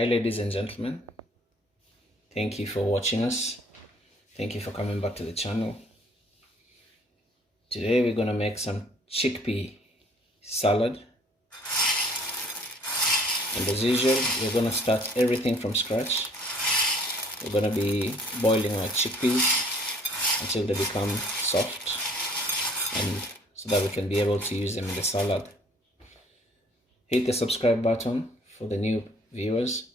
Hi ladies and gentlemen, thank you for watching us. Thank you for coming back to the channel. Today we're gonna make some chickpea salad, and as usual we're gonna start everything from scratch. We're gonna be boiling our chickpeas until they become soft, and so that we can be able to use them in the salad. Hit the subscribe button for the new viewers.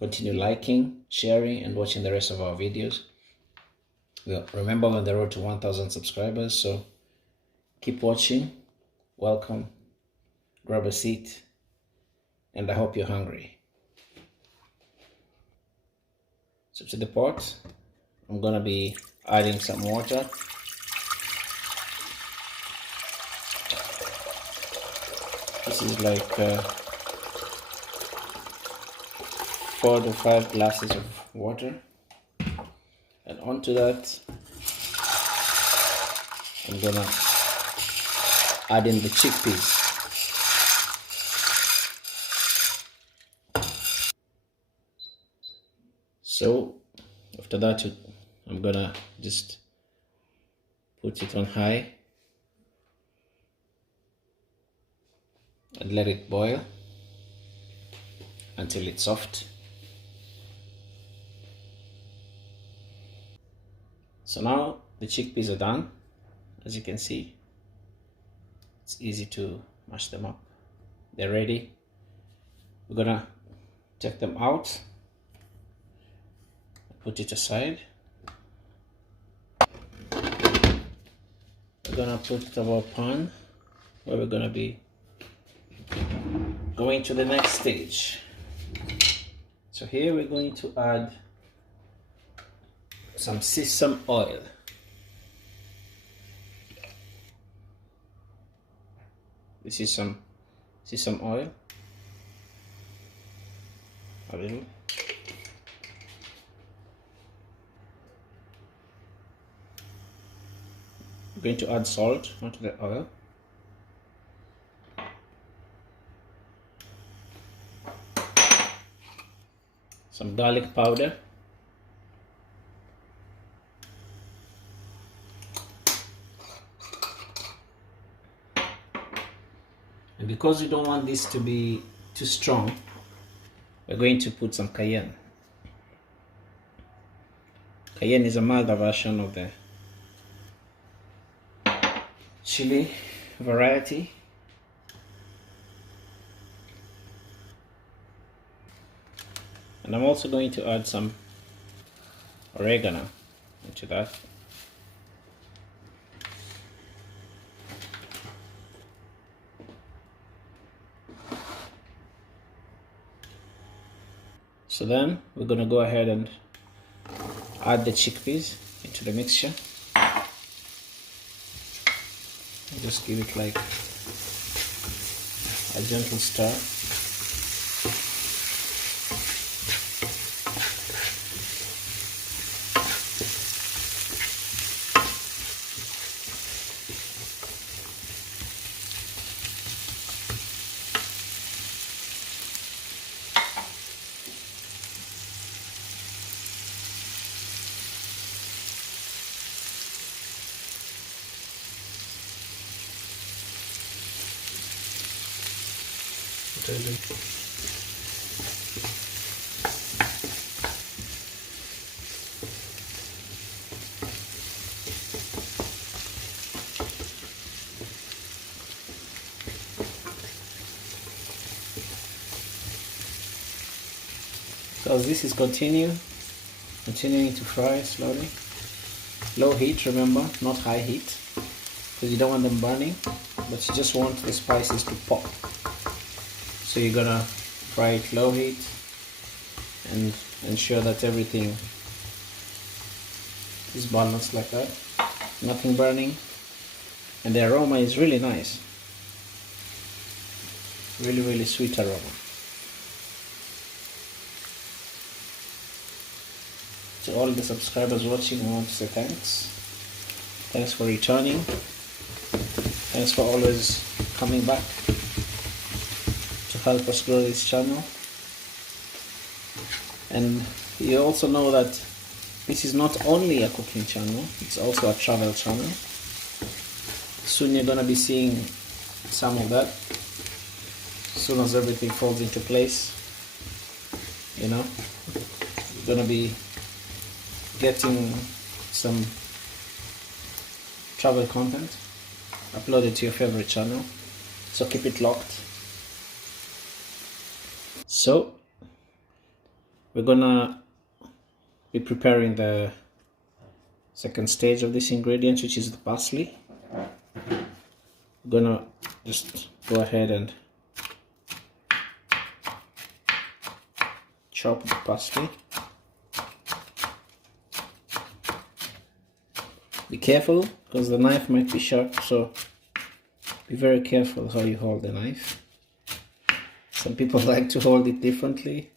Continue liking, sharing, and watching the rest of our videos. Remember, we're on the road to 1,000 subscribers, so keep watching. Welcome. Grab a seat, and I hope you're hungry. So to the pot, I'm gonna be adding some water. This is like 4 to 5 glasses of water, and onto that I'm gonna add in the chickpeas. So after that I'm gonna just put it on high and let it boil until it's soft. So now the chickpeas are done. As you can see, it's easy to mash them up. They're ready. We're gonna take them out, put it aside. We're gonna put it over a pan where we're gonna be going to the next stage. So here we're going to add some sesame oil. This is some sesame oil, a little. I'm going to add salt onto the oil. Some garlic powder. And because we don't want this to be too strong, we're going to put some cayenne. Cayenne is a milder version of the chili variety. And I'm also going to add some oregano into that. So then we're going to go ahead and add the chickpeas into the mixture. Just give it like a gentle stir. So as this is continuing to fry slowly, low heat, remember, not high heat, because you don't want them burning, but you just want the spices to pop. So you're gonna fry it low heat and ensure that everything is balanced like that, nothing burning, and the aroma is really nice, really sweet aroma. To all the subscribers watching, I want to say thanks for returning, thanks for always coming back to help us grow this channel. And you also know that this is not only a cooking channel, it's also a travel channel. Soon you're gonna be seeing some of that. As soon as everything falls into place, you know, you're gonna be getting some travel content uploaded to your favorite channel. So keep it locked. So we're gonna be preparing the second stage of this ingredient, which is the parsley. We're gonna just go ahead and chop the parsley. Be careful because the knife might be sharp, so be very careful how you hold the knife. Some people like to hold it differently,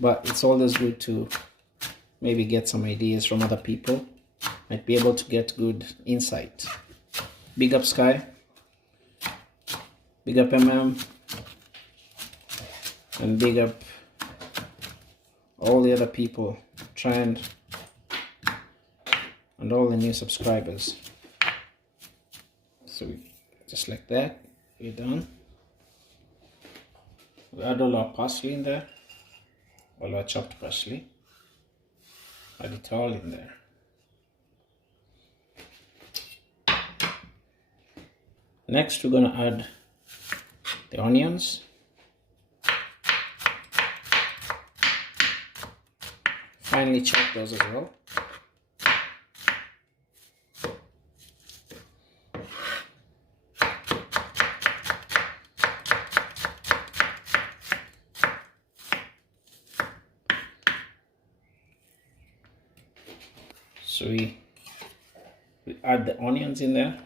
but it's always good to maybe get some ideas from other people. Might be able to get good insight. Big up Sky, big up MM, and big up all the other people and all the new subscribers. So just like that, we're done. We add all our parsley in there, all our chopped parsley. Add it all in there. Next, we're gonna add the onions. Finely chop those as well. So we add the onions in there,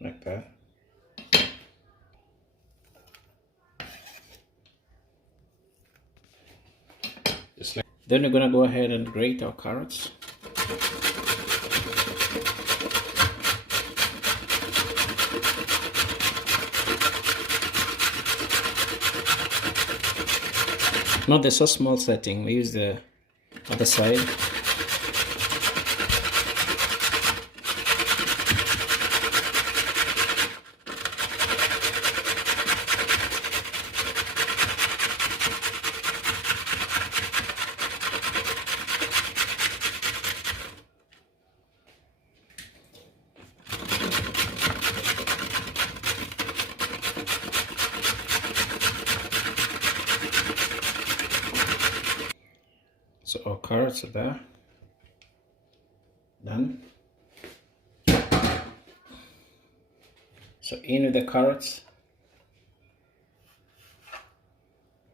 like that. Just like. Then we're gonna go ahead and grate our carrots. Not the so small setting, we use the other side. So our carrots are there. Done. So in with the carrots.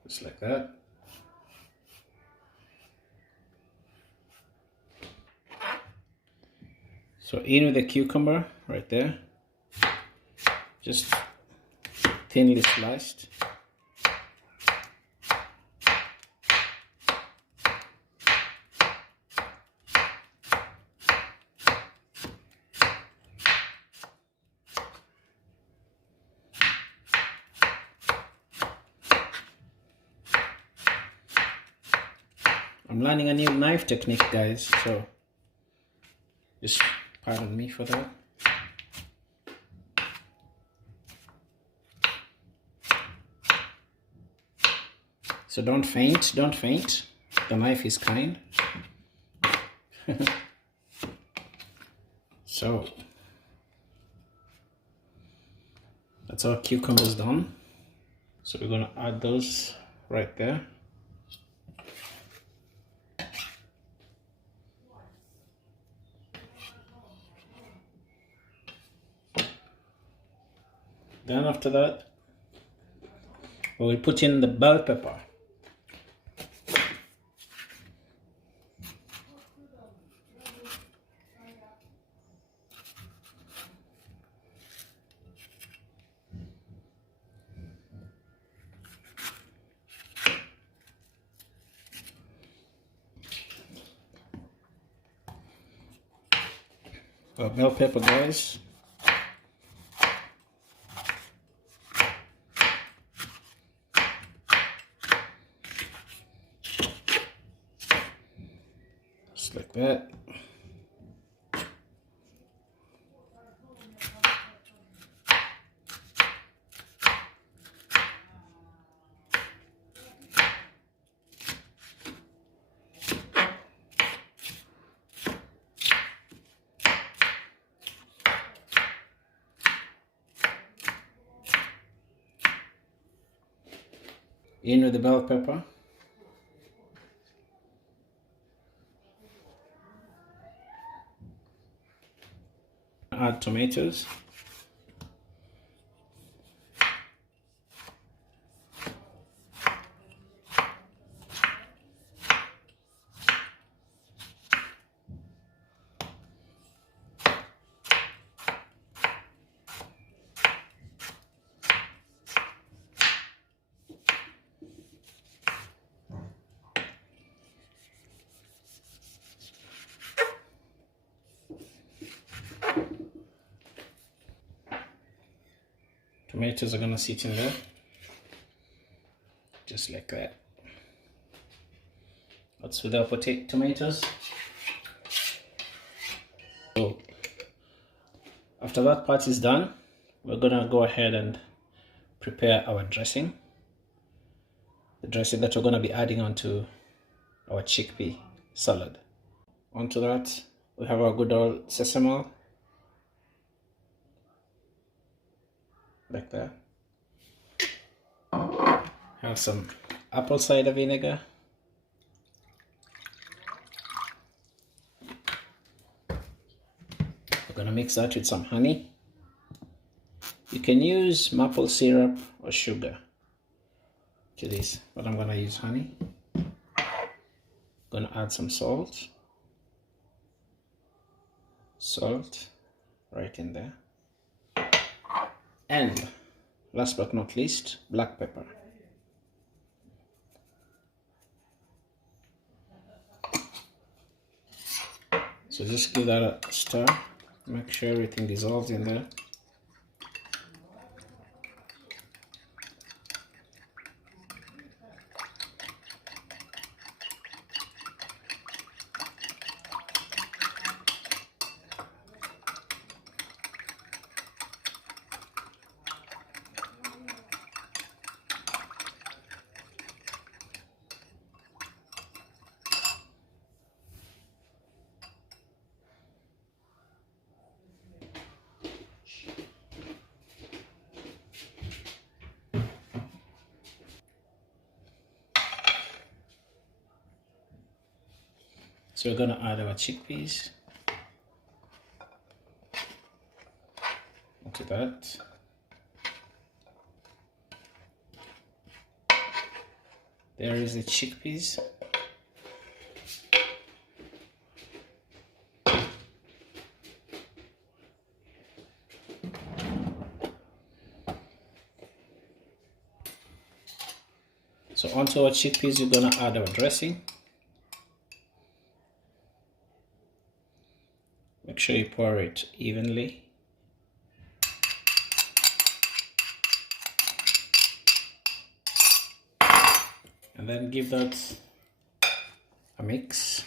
Just like that. So in with the cucumber right there. Just thinly sliced. I'm learning a new knife technique, guys, so just pardon me for that. So don't faint, don't faint. The knife is kind. So that's our cucumbers done. So we're gonna add those right there. Then after that, we will put in the bell pepper. Bell pepper, guys. In with the bell pepper. Add tomatoes. Tomatoes are gonna sit in there, just like that. What's with our tomatoes? So after that part is done, we're gonna go ahead and prepare our dressing. The dressing that we're gonna be adding onto our chickpea salad. Onto that, we have our good old sesame oil, like that. Have some apple cider vinegar. We're gonna mix that with some honey. You can use maple syrup or sugar to this, but I'm gonna use honey. Gonna add some salt. Salt right in there. And last but not least, black pepper. So just give that a stir. Make sure everything dissolves in there. So we're gonna add our chickpeas onto that. There is the chickpeas. So onto our chickpeas, you're gonna add our dressing. Make sure you pour it evenly. And then give that a mix.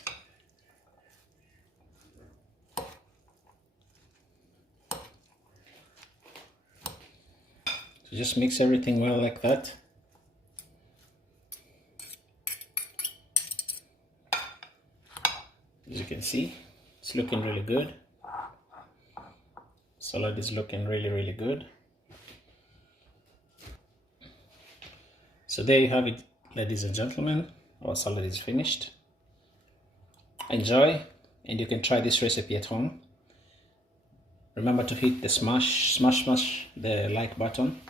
So just mix everything well like that. As you can see, it's looking really good. Salad is looking really good. So there you have it, ladies and gentlemen. Our salad is finished. Enjoy, and you can try this recipe at home. Remember to hit the smash the like button.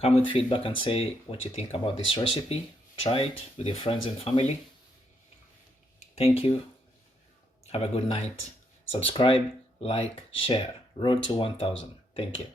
Come with feedback and say what you think about this recipe. Try it with your friends and family. Thank you. Have a good night. Subscribe, like, share. Road to 1000. Thank you.